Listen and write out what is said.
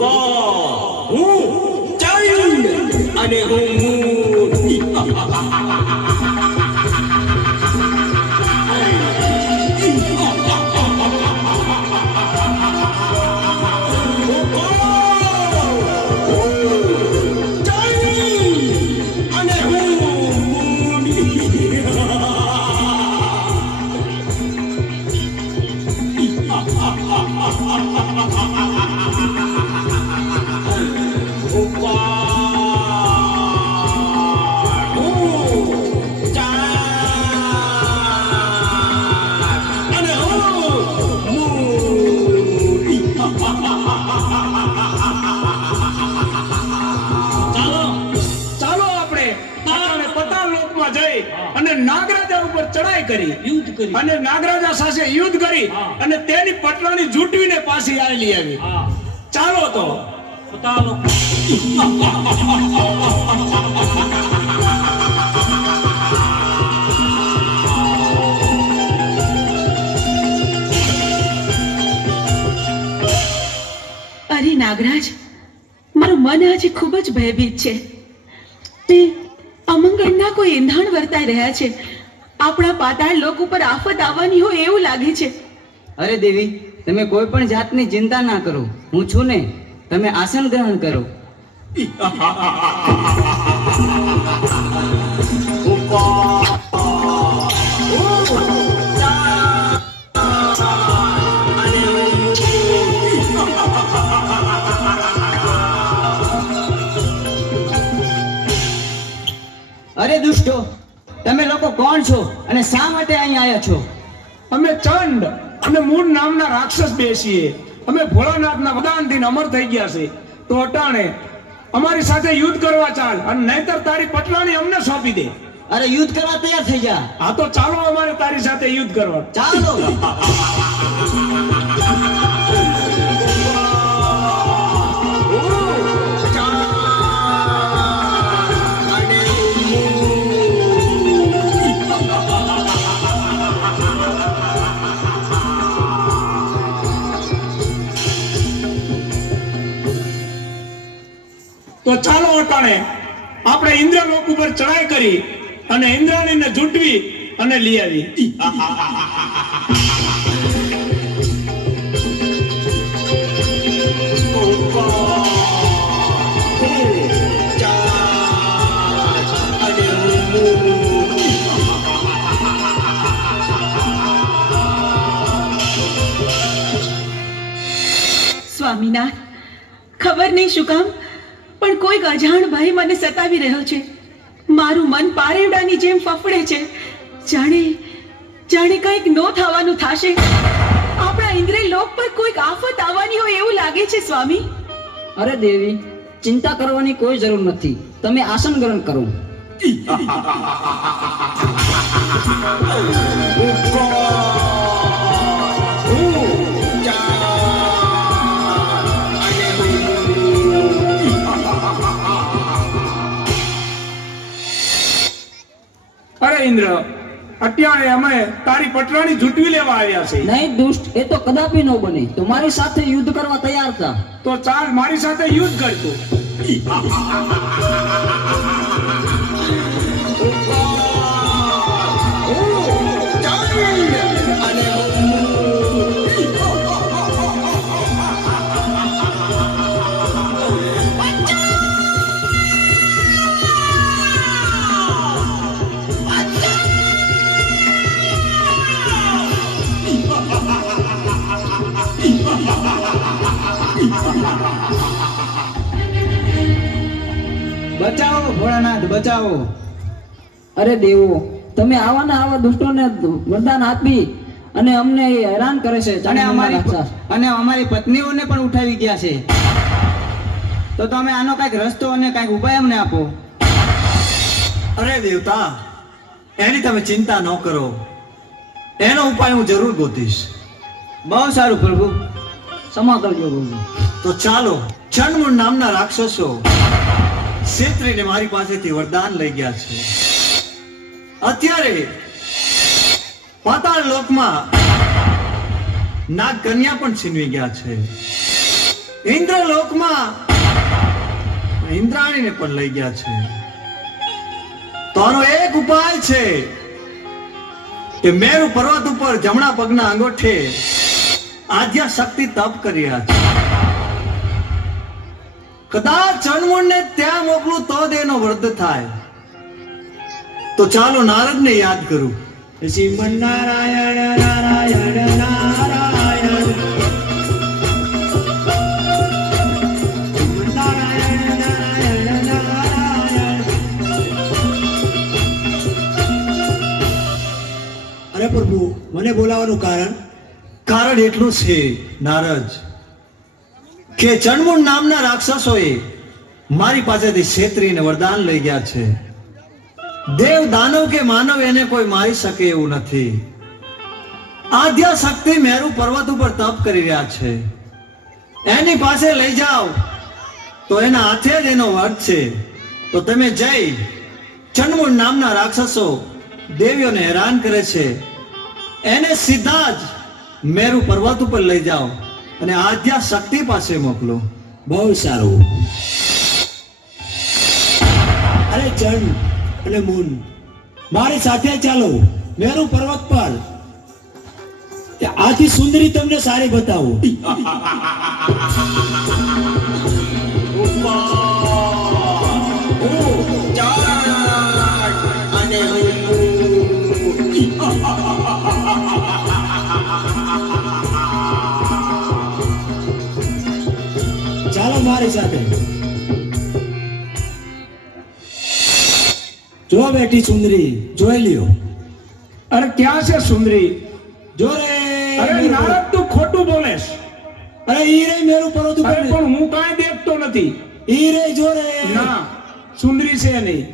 કોણ? હું ચંડ અને હું અને નાગરાજા સાથે યુદ્ધ કરી અને તેની પટરાણી જૂટવીને પાછી આવેલી આવી. ચાલો તો ચાલો. અરે નાગરાજ, મારું મન આજે ખૂબ જ ભયભીત છે. તે અમંગળના કોઈ એંધાણ વર્તાઈ રહ્યા છે. આપણા પાતાળ લોક ઉપર આફત આવવાની હોય એવું લાગે છે. અરે દેવી, તમે કોઈ પણ જાતની ચિંતા ના કરો. હું છું ને, તમે આસન ગ્રહણ કરો. અરે દુષ્ટો, તમે લોકો કોણ છો અને શા માટે અહીં આવ્યા છો? અમે ચંડ અને મૂળ નામના રાક્ષસ બેસીએ. અમે ભોળાનાથના વરદાનથી અમર થઈ ગયા છે. તો અટાણે અમારી સાથે યુદ્ધ કરવા ચાલ, અને નહીતર તારી પટરાણી અમને સોંપી દે. અરે યુદ્ધ કરવા તૈયાર થઈ જા. હા તો ચાલો, અમારે તારી સાથે યુદ્ધ કરવા. ચાલો. તો ચાલો અટાણે આપણે ઇન્દ્રલોક ઉપર ચડાઈ કરી અને ઇન્દ્રાણીને જૂટવી અને લઈ આવી. સ્વામીનાથ, ખબર નહીં શું કામ પણ કોઈક અજાણ ભય મને સતાવી રહ્યો છે. મારું મન પારેવડાની જેમ ફફડે છે. જાણે કંઈક નો થવાનું થશે. આપણા ઇન્દ્રિય લોક પર કોઈક આફત આવવાની હોય એવું લાગે છે સ્વામી. અરે દેવી, ચિંતા કરવાની કોઈ જરૂર નથી. તમે આસન ગ્રહણ કરો. અરે ઇન્દ્ર, અત્યારે અમે તારી પટરાણી જૂટવી લેવા આવ્યા છે. નહીં દુષ્ટ, એ તો કદાપી ન બને. તમારી સાથે યુદ્ધ કરવા તૈયાર હતા. તો ચાલ, મારી સાથે યુદ્ધ કરતો. બચાવો ભોળાનાથ, બચાવો. અરે દેવો, તમે આવા દુષ્ટોને વરદાન આપી અને અમને હેરાન કરે છે. અને અમારી પત્નીઓને પણ ઉઠાવી ગયા છે. તો તમે આનો કઈક રસ્તો અને કઈક ઉપાય અમને આપો. અરે દેવતા, એની તમે ચિંતા ન કરો. એનો ઉપાય હું જરૂર ગોતીશ. બહુ સારું પ્રભુ, ક્ષમા કરજો પ્રભુ. તો ચાલો, ચંડમૂળ નામના રાક્ષસો ક્ષેત્રીને મારી પાસેથી વરદાન લઈ ગયા છે. અત્યારે પાતાળ લોકમાં નાગ કન્યા પણ છીનવી ગયા છે. ઇન્દ્રલોકમાં ઇન્દ્રાણીને પણ લઈ ગયા છે. તો આનો એક ઉપાય છે કે મેરુ પર્વત ઉપર જમણા પગના અંગોઠે આદ્યા શક્તિ તપ કરી રહ્યા છે. કદાચ ચણમૂળને ત્યાં મોકલું તો જ એનો વૃદ્ધ થાય. તો ચાલો નારદને યાદ કરું. શ્રીમન નારાયણ નારાયણ નારાયણ શ્રીમન નારાયણ નારાયણ નારાયણ. અરે પ્રભુ, મને બોલાવવાનું કારણ? કારણ એટલું છે નારદ કે ચણમૂળ નામના રાક્ષસોએ મારી પાસેથી છેતરીને વરદાન લઈ ગયા છે. દેવ દાનવ કે માનવ એને કોઈ મારી શકે એવું નથી. આદ્યા શક્તિ મેરુ પર્વત ઉપર તપ કરી રહ્યા છે. એની પાસે લઈ જાઓ તો એના હાથે જ એનો વધ છે. તો તમે જઈ ચણમૂળ નામના રાક્ષસો દેવીઓને હેરાન કરે છે એને સીધા જ મેરુ પર્વત ઉપર લઈ જાઓ અને આદ્યા શક્તિ પાસે મોકલો. બહુ સારું. અરે ચંડ અને મૂન, મારી સાથે ચાલો મેરુ પર્વત પર. આથી સુંદરી તમને સારી બતાવું. ચાલો મારી સાથે. જો બેઠી સુંદરી, જોઈ લ્યો. અરે ક્યાં છે સુંદરી? જો રે અરે નારદ તું ખોટું બોલેશ. અરે ઈ રે મેરુ પર્વત અરે ઉપર. પણ હું કાંઈ દેખતો નથી. ઈ રે જો રે. ના સુંદરી છે નહીં.